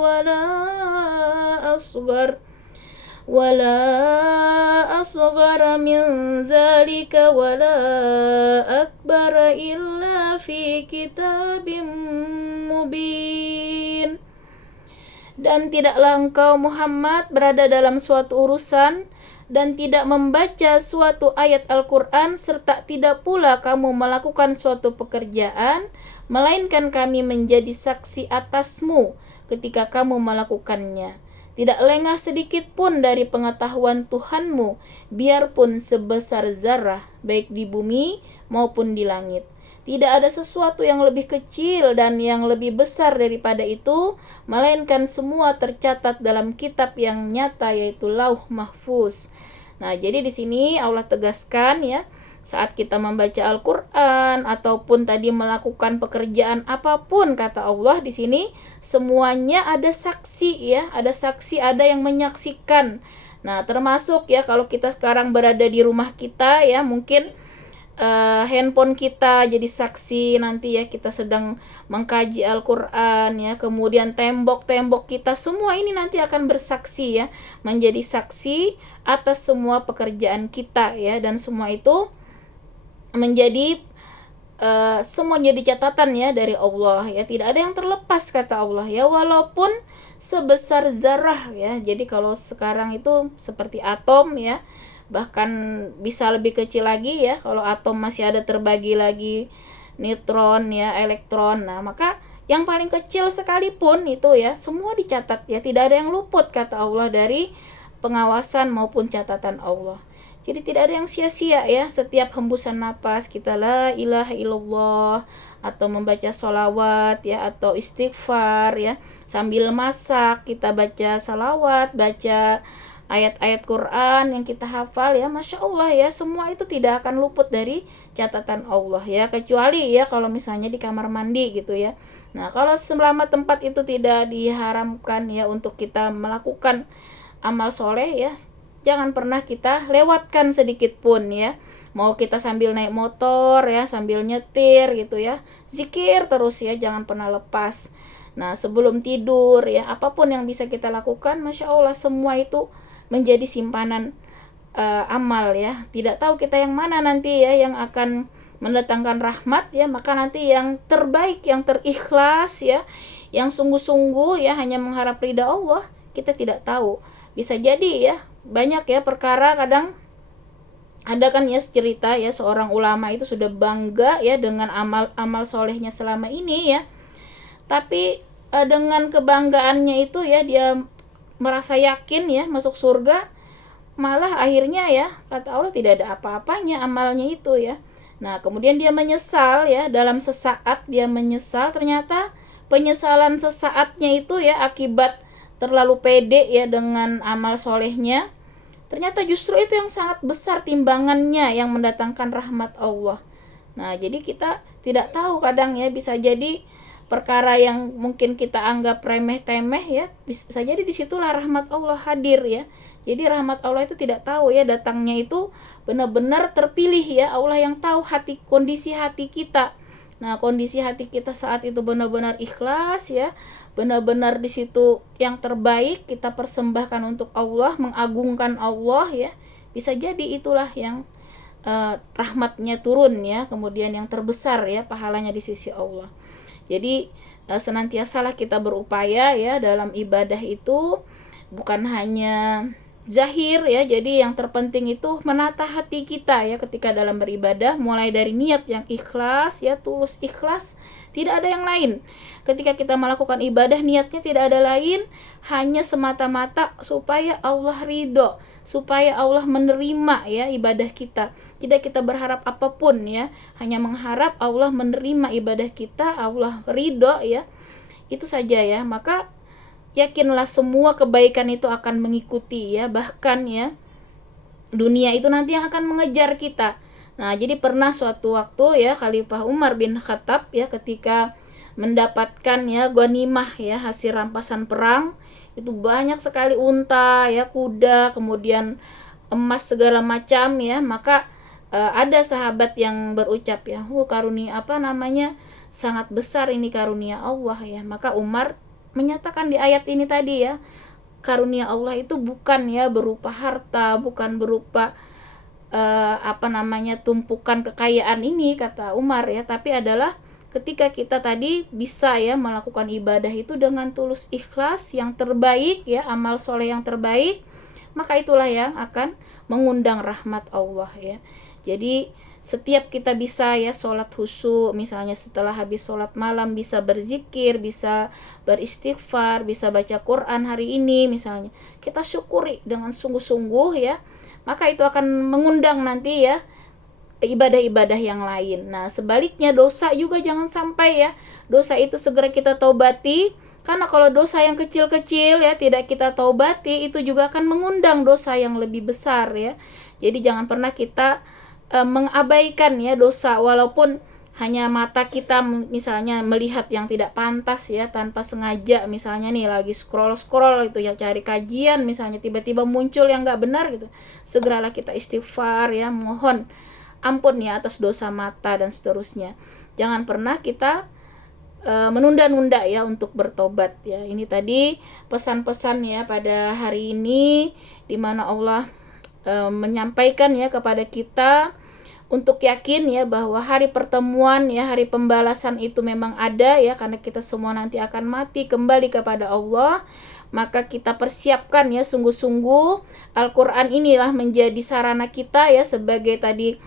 wala asghara min zalika wala akbara illa fi kitabim mubin. Dan tidaklah engkau Muhammad berada dalam suatu urusan dan tidak membaca suatu ayat Al-Quran serta tidak pula kamu melakukan suatu pekerjaan melainkan kami menjadi saksi atasmu ketika kamu melakukannya. Tidak lengah sedikit pun dari pengetahuan Tuhanmu, biarpun sebesar zarah, baik di bumi maupun di langit. Tidak ada sesuatu yang lebih kecil dan yang lebih besar daripada itu, melainkan semua tercatat dalam kitab yang nyata, yaitu Lauh Mahfuz. Nah, jadi di sini Allah tegaskan ya, saat kita membaca Al-Quran ataupun tadi melakukan pekerjaan apapun, kata Allah di sini semuanya ada saksi ya, ada saksi, ada yang menyaksikan. Nah, termasuk ya kalau kita sekarang berada di rumah kita ya, mungkin handphone kita jadi saksi nanti ya kita sedang mengkaji Al-Quran ya, kemudian tembok-tembok kita semua ini nanti akan bersaksi ya, menjadi saksi atas semua pekerjaan kita ya, dan semua itu menjadi semua jadi catatan ya dari Allah ya, tidak ada yang terlepas kata Allah ya, walaupun sebesar zarah ya. Jadi kalau sekarang itu seperti atom ya, bahkan bisa lebih kecil lagi ya, kalau atom masih ada terbagi lagi neutron ya, elektron. Nah, maka yang paling kecil sekalipun itu ya semua dicatat ya, tidak ada yang luput kata Allah dari pengawasan maupun catatan Allah. Jadi tidak ada yang sia-sia ya, setiap hembusan napas kita la ilaha illallah atau membaca sholawat ya, atau istighfar ya, sambil masak kita baca salawat, baca ayat-ayat Quran yang kita hafal ya, Masya Allah ya, semua itu tidak akan luput dari catatan Allah ya, kecuali ya kalau misalnya di kamar mandi gitu ya. Nah, kalau selama tempat itu tidak diharamkan ya untuk kita melakukan amal soleh ya, jangan pernah kita lewatkan sedikit pun ya. Mau kita sambil naik motor ya, sambil nyetir gitu ya, zikir terus ya, jangan pernah lepas. Nah, sebelum tidur ya, apapun yang bisa kita lakukan, Masya Allah semua itu menjadi simpanan amal ya. Tidak tahu kita yang mana nanti ya yang akan mendatangkan rahmat ya, maka nanti yang terbaik, yang terikhlas ya, yang sungguh-sungguh ya hanya mengharap ridha Allah, kita tidak tahu. Bisa jadi ya, banyak ya perkara, kadang ada kan ya cerita ya, seorang ulama itu sudah bangga ya dengan amal solehnya selama ini ya, tapi dengan kebanggaannya itu ya dia merasa yakin ya masuk surga, malah akhirnya ya kata Allah tidak ada apa-apanya amalnya itu ya. Nah, kemudian dia menyesal ya, dalam sesaat dia menyesal, ternyata penyesalan sesaatnya itu ya akibat terlalu pede ya dengan amal solehnya, ternyata justru itu yang sangat besar timbangannya yang mendatangkan rahmat Allah. Nah, jadi kita tidak tahu kadang ya, bisa jadi perkara yang mungkin kita anggap remeh-temeh ya, bisa jadi disitulah rahmat Allah hadir ya. Jadi rahmat Allah itu tidak tahu ya, datangnya itu benar-benar terpilih ya, Allah yang tahu kondisi hati kita. Nah, kondisi hati kita saat itu benar-benar ikhlas ya, benar-benar di situ yang terbaik kita persembahkan untuk Allah, mengagungkan Allah ya. Bisa jadi itulah yang rahmatnya turun ya, kemudian yang terbesar ya pahalanya di sisi Allah. Jadi senantiasalah kita berupaya ya dalam ibadah itu, bukan hanya zahir ya, jadi yang terpenting itu menata hati kita ya ketika dalam beribadah, mulai dari niat yang ikhlas ya, tulus ikhlas, tidak ada yang lain. Ketika kita melakukan ibadah, niatnya tidak ada lain, hanya semata-mata supaya Allah ridho, supaya Allah menerima ya ibadah kita. Tidak kita berharap apapun ya, hanya mengharap Allah menerima ibadah kita, Allah ridho ya. Itu saja ya. Maka yakinlah semua kebaikan itu akan mengikuti ya, bahkan ya dunia itu nanti yang akan mengejar kita. Nah, jadi pernah suatu waktu ya Khalifah Umar bin Khattab ya ketika mendapatkan ya ghanimah ya hasil rampasan perang, itu banyak sekali unta ya, kuda, kemudian emas segala macam ya, maka ada sahabat yang berucap ya, karunia apa namanya, sangat besar ini karunia Allah ya. Maka Umar menyatakan di ayat ini tadi ya, karunia Allah itu bukan ya berupa harta, bukan berupa tumpukan kekayaan ini, kata Umar ya, tapi adalah ketika kita tadi bisa ya melakukan ibadah itu dengan tulus ikhlas yang terbaik ya, amal soleh yang terbaik, maka itulah yang akan mengundang rahmat Allah ya. Jadi setiap kita bisa ya sholat khusyuk, misalnya setelah habis sholat malam bisa berzikir, bisa beristighfar, bisa baca Quran hari ini misalnya, kita syukuri dengan sungguh-sungguh ya, maka itu akan mengundang nanti ya ibadah-ibadah yang lain. Nah sebaliknya dosa juga jangan sampai ya, dosa itu segera kita taubati, karena kalau dosa yang kecil-kecil ya tidak kita taubati, itu juga akan mengundang dosa yang lebih besar ya. Jadi jangan pernah kita mengabaikan ya dosa, walaupun hanya mata kita misalnya melihat yang tidak pantas ya, tanpa sengaja misalnya nih lagi scroll itu yang cari kajian misalnya, tiba-tiba muncul yang nggak benar gitu, segeralah kita istighfar ya, mohon ampun ya atas dosa mata dan seterusnya. Jangan pernah kita menunda-nunda ya untuk bertobat ya. Ini tadi pesan-pesan ya pada hari ini, di mana Allah menyampaikan ya kepada kita untuk yakin ya bahwa hari pertemuan ya, hari pembalasan itu memang ada ya, karena kita semua nanti akan mati kembali kepada Allah. Maka kita persiapkan ya sungguh-sungguh. Al-Quran inilah menjadi sarana kita ya sebagai tadi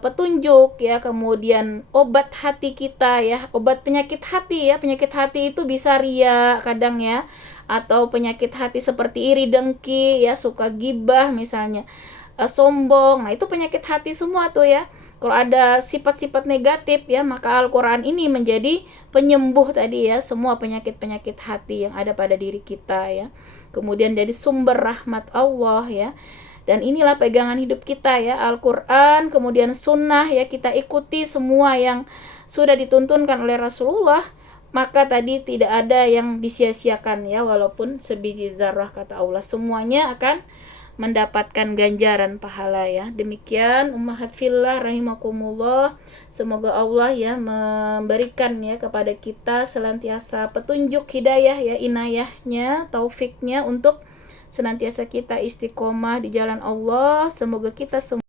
petunjuk ya, kemudian obat hati kita ya, obat penyakit hati ya. Penyakit hati itu bisa ria kadang ya, atau penyakit hati seperti iri dengki ya, suka gibah misalnya, sombong. Nah itu penyakit hati semua tuh ya. Kalau ada sifat-sifat negatif ya, maka Al-Quran ini menjadi penyembuh tadi ya semua penyakit-penyakit hati yang ada pada diri kita ya. Kemudian dari sumber rahmat Allah ya. Dan inilah pegangan hidup kita ya, Al-Quran, kemudian sunnah ya, kita ikuti semua yang sudah dituntunkan oleh Rasulullah, maka tadi tidak ada yang disia-siakan ya, walaupun sebiji zarrah, kata Allah, semuanya akan mendapatkan ganjaran pahala ya. Demikian ummahat fillah rahimakumullah. Semoga Allah ya memberikan ya kepada kita senantiasa petunjuk hidayah ya, inayahnya, taufiknya untuk senantiasa kita istiqomah di jalan Allah. Semoga kita semua